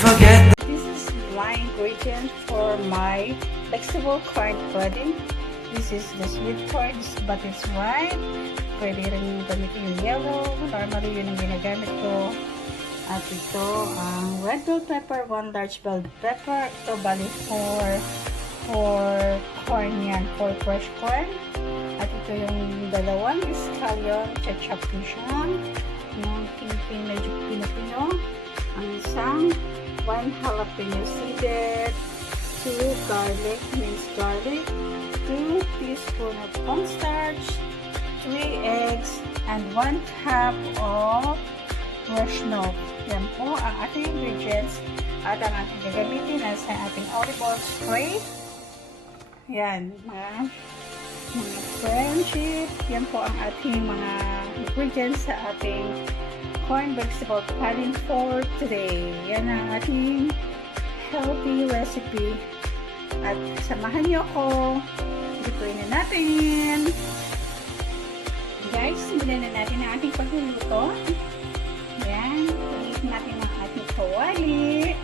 forget. This is my ingredient for my flexible corn pudding. This is the sweet corn, but it's white. Pwede rin gamitin yung yellow. Normally, yun ang ginagamit ko. At ito, ang red bell pepper, 1 large bell pepper. Ito, bali 4 corn yan, 4 fresh corn. At ito yung dalawang scallion, chop ko siya. Yung pinipin, medyo pinipino. Ang isang 1 jalapeno seeded, 2 garlic, minced garlic, 2 teaspoons of cornstarch, 3 eggs, and 1 cup of fresh milk. Yan po ang ating ingredients at ang ating gagamitin ay sa ating olive oil spray. Yan, mga friendship. Yan po ang ating mga ingredients sa ating corn vegetable pudding for today. Yan ang ating healthy recipe. At samahan niyo ako. Lutuin na natin. Guys, simulan na natin ang ating pagluluto. Yan. Tulit natin ang ating kawali.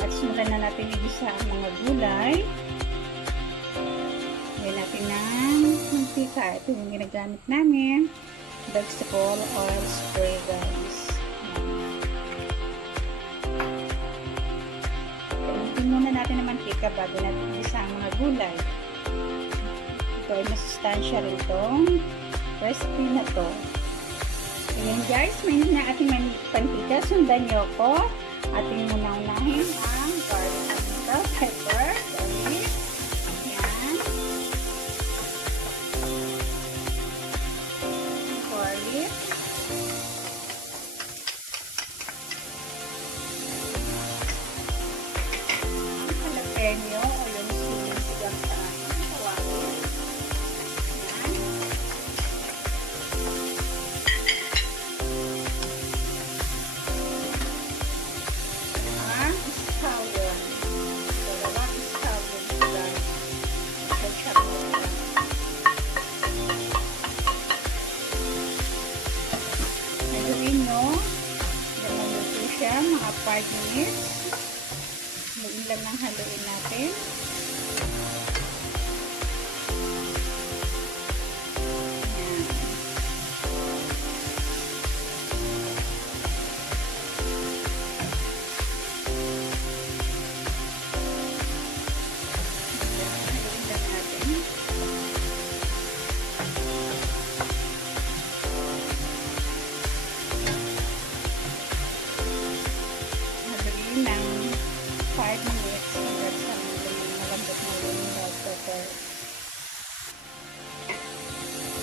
At simulan na natin igisa ang mga gulay. Lagyan natin ng mantika. Ito yung ginagamit namin. Vegetable oil spray, guys. Kainitin muna natin ng mantika bago natin igisa ang mga gulay. Ito ay masustansya rin itong recipe na to. Ayan guys, mainit na ating mantika. Sundan nyo ko. Ating muna-unahin ang garlic and bell pepper. Garlic. Ayan. Garlic. Ang jalapeno o yung sigang sa ating kawali. Ayan. Ang scallion. Dalawang scallion sila. Ketchup mo lang. Haluin nyo. Luto siya mga 5 minutes. Haluin lang ng haluin natin. Ayan. Haluin lang natin. Haluin ng 5 minutes hanggang sa malambot na yung bell pepper.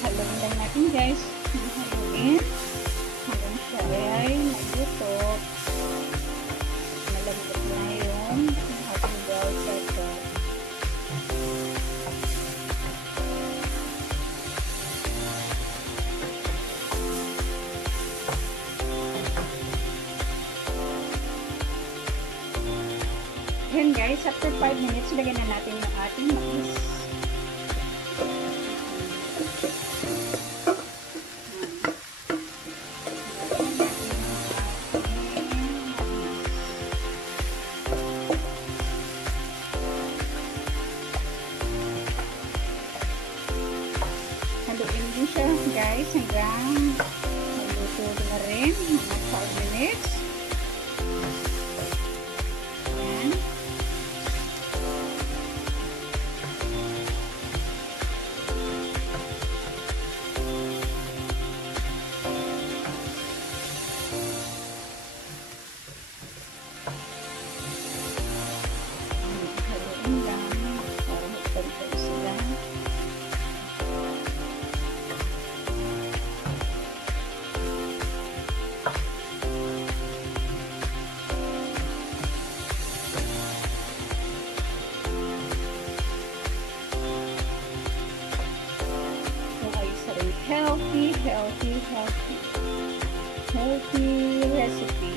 Haluin lang natin guys. Haluin hanggang siya ay magluto. Malambot na yung ating bell pepper. Yan guys, after 5 minutes, lagyan na natin yung ating mais. Haluin din siya guys hanggang magluto na rin mga 5 minutes. Ayan. Haluin lang para magpantay sila. healthy recipe.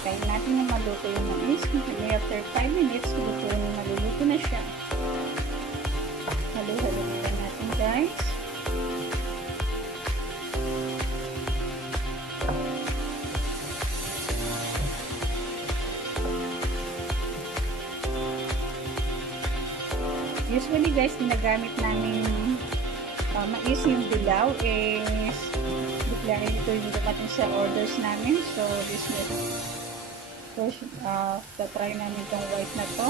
Tayo natin na maluto yung mais. May after 5 minutes, maluluto na siya. Halo-halo lang natin guys. Usually guys, ginagamit namin mais yung dilaw is biglain ito yung dumating sa orders namin. So this is first, tatry namin itong white na to.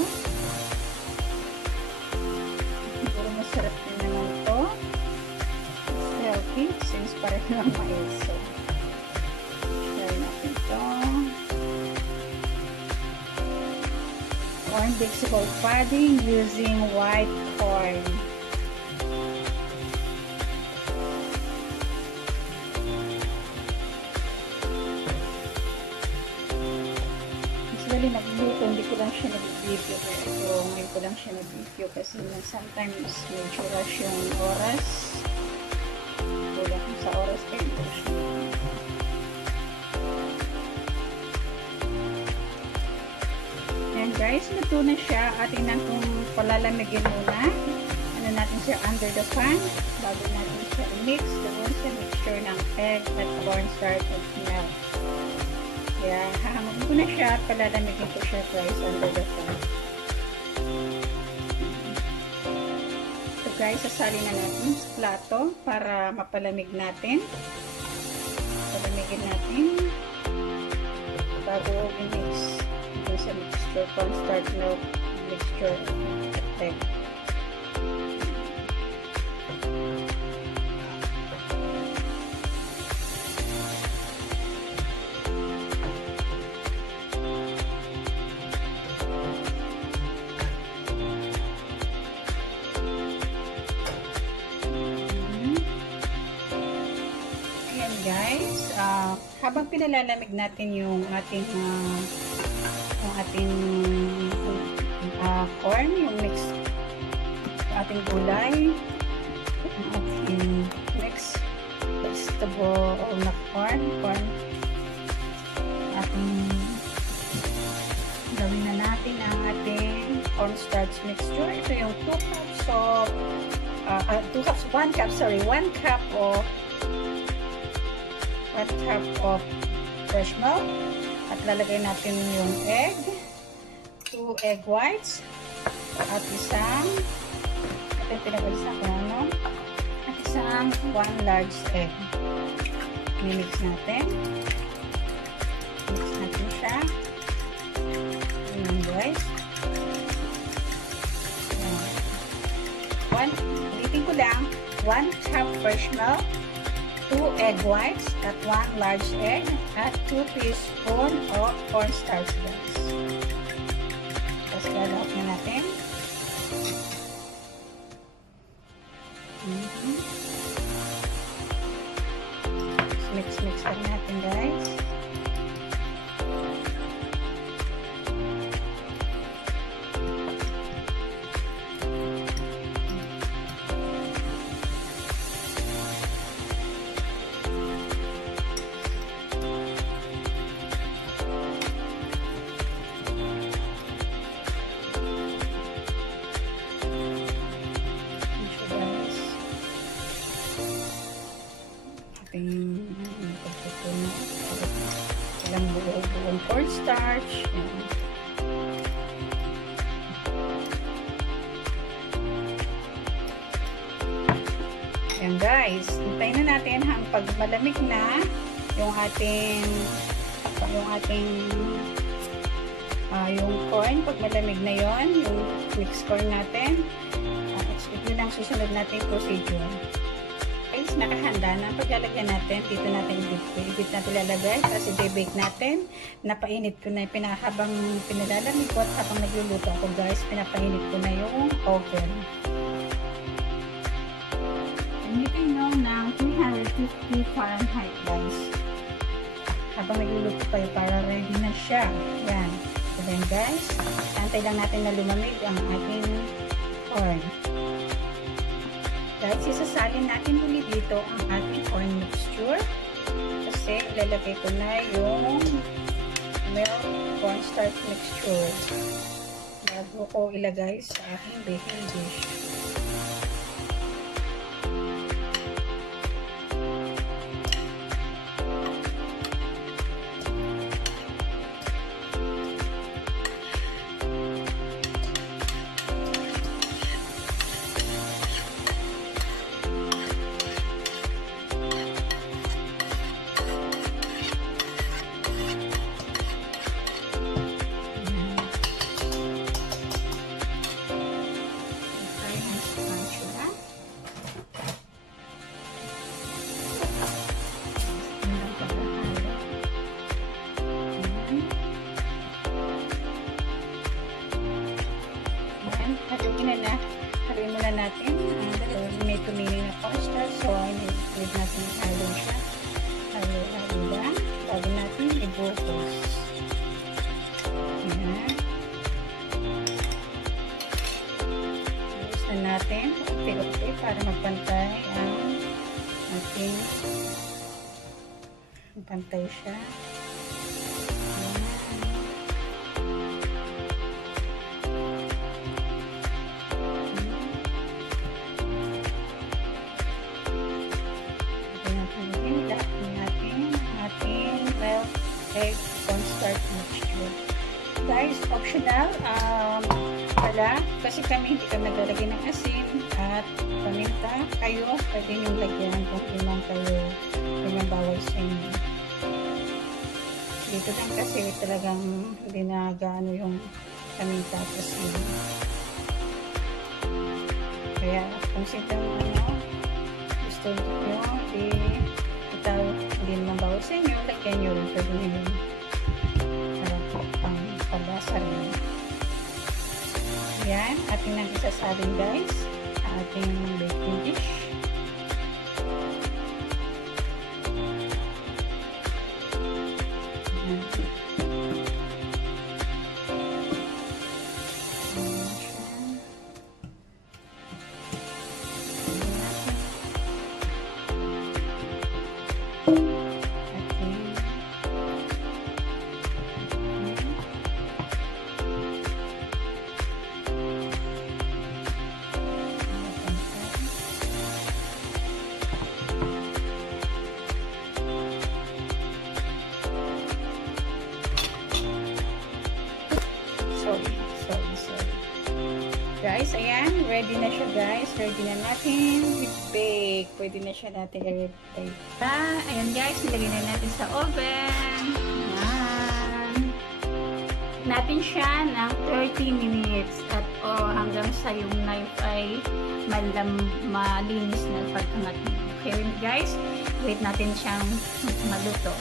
Siguro masarap din naman ito. It's healthy since pareho ng mais. So try natin ito. Corn flexible pudding using white corn. Usually nag-video, hindi ko lang siya nag-video. Pero ngayon ko lang siya nag-video kasi sometimes medyo rush yung oras. Kulang sa oras kayo ito siya. Ayan guys, luto na siya. Atin na kung palalamigin muna. Ano natin siya under the pan. Bago natin siya mix. Gawin sa mixture ng egg at cornstarch at milk. Kaya hahamagin ko na siya. Palalamigin ko siya guys under the pan. So guys, sasali na natin sa plato para mapalamig natin. Palamigin natin bago i-mix sa mixture, cornstarch milk mixture at egg. Ayan guys, habang pinalalamig natin yung ating corn, yung mix, ating gulay, ating mix vegetable na corn, ating gawin na natin ang ating cornstarch mixture. Ito yung 1 cup of fresh milk. At lalagay natin yung egg, 2 egg whites, at isang isang 1 large egg. Mix natin. Mix natin siya. Ayan guys. Ulitin ko lang, 1 cup fresh milk, 2 egg whites at 1 large egg at 2 teaspoon of cornstarch guys. Tapos lalawak na natin. Mix pa natin guys. Ilang buong cornstarch. Ayan guys, hintayin na natin hanggang malamig na yung ating yung corn. Pag malamig na yon, yung mix corn natin, ito lang susunod natin procedure. Guys, nakahanda na. Paglalagyan natin, dito natin i-bit natin lalagay kasi i-bake natin. Napainit ko na habang pinalalamig ko at habang nagluluto ako guys, pinapainit ko na yung oven. Initin nyo ng 350 Fahrenheit guys. Habang nagluluto kayo para ready na siya. Yan. So then guys, antay lang natin na lumamig ang ating corn. Guys, isasalin natin muli dito ang ating corn mixture kasi ilalagay ko na yung milk cornstarch mixture bago ko ilagay sa aking baking dish. wait natin halo siya. Halo lang. Bago natin ibuhos. Ayan. Buhos na natin. Unti-unti para magpantay ang ating pantay siya. Egg cornstarch mixture. Guys, optional pala kasi kami hindi kami naglalagay ng asin at paminta. Kayo, pwede nyo lagyan kung ilang kayo bawal sa inyo. Dito lang kasi talagang hindi na gaano yung paminta kasi kaya kung silang gusto nyo hindi naman bawal sa inyo, lagyan nyo rin pwede nyo rin pang pabasa rin. Yan, ating nang isasalin guys ating baking dish. Sorry. Guys, ayan. Ready na siya guys. Ready na natin i-bake. Pwede na siya natin i-bake. Ayan guys. Nilagay na natin sa oven. Ayan. Natin siya ng 30 minutes. At hanggang sa yung knife ay malinis na pag-angat. Okay guys. Wait natin siyang maluto.